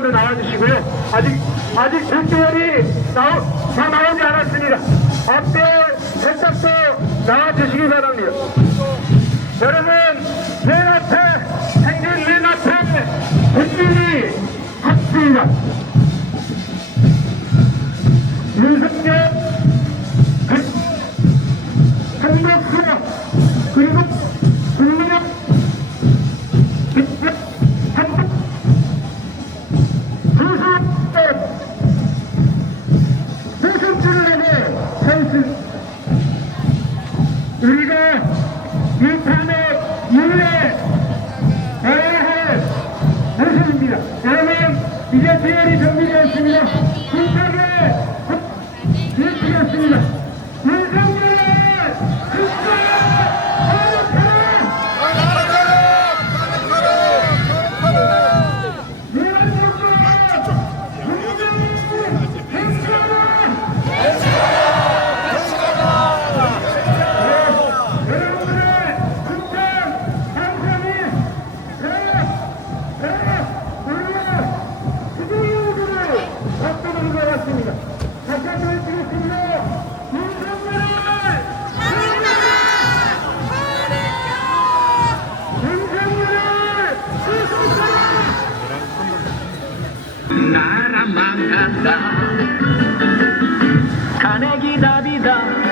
먼저 나와주시고요. 아직, 아직 전대열이 나오, 다 나오지 않았습니다. 살짝 더 나와주시기 바랍니다. 여러분, 맨 앞에, 행진 맨 앞에, 국민이 합습니다. 윤석열, 나라 망한다. 가내기 답이다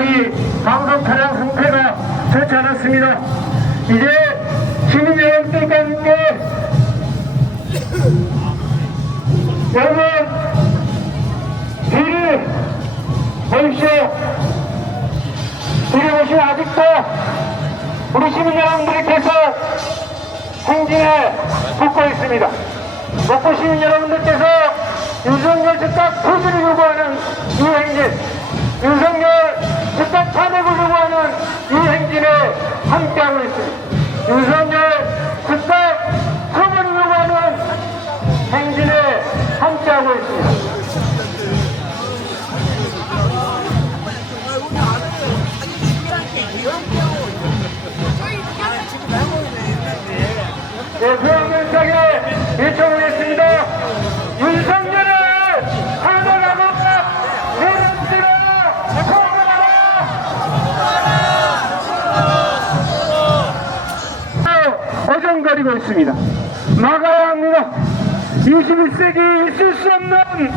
예. 잠시 방송 촬영 상태가 좋지 않았습니다. 이제 시민 여러분들과 함께 여러분 뒤를 보십시오. 뒤를 보시면 아직도 우리 시민 여러분들께서 행진에 붙고 있습니다. 먹고 시민 여러분들께서 윤석열 즉각 퇴진을 요구하는 이 행진, 윤석열 즉각 탄핵을 요구하는 이 행진에 함께하고 있습니다. 윤석열 즉각 처벌을 요구하는 행진에 함께하고 있습니다. 네, 소형면상에 요청하 어정거리고 있습니다. 막아야 합니다. 21세기 있을 수 없는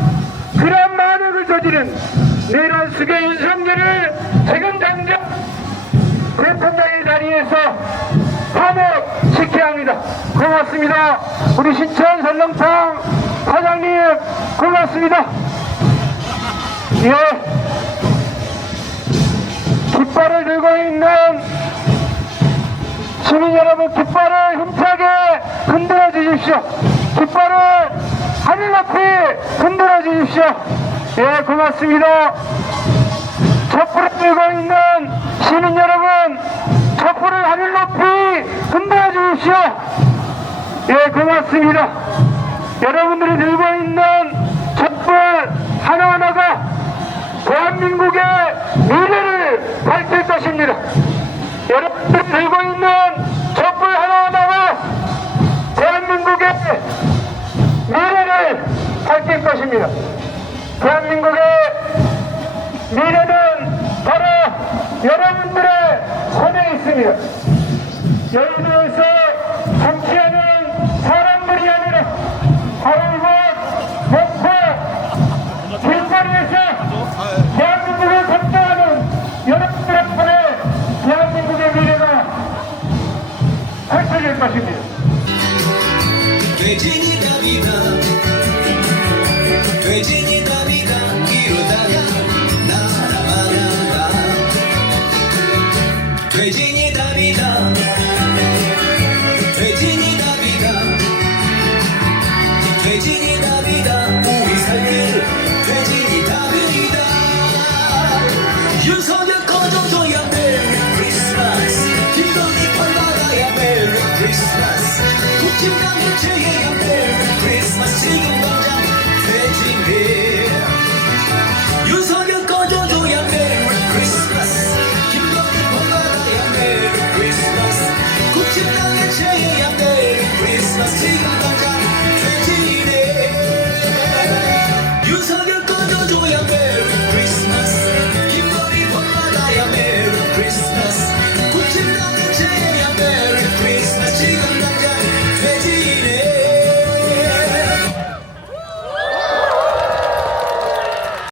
그런 만행을 저지른 내란 수계 윤석열을 지금 당장 대통령의 자리에서 파업시켜야 합니다. 고맙습니다. 우리 신천 설렁탕 사장님 고맙습니다. 예. 깃발을 들고 있는 시민 여러분 깃발을 힘차게 흔들어 주십시오. 깃발을 하늘 높이 흔들어 주십시오. 예, 고맙습니다. 촛불을 들고 있는 시민 여러분, 촛불을 하늘 높이 흔들어 주십시오. 예, 고맙습니다. 여러분들이 들고 있는 촛불 하나하나가 대한민국의 여러분들의 손에 있습니다. 여의도에서 정치하는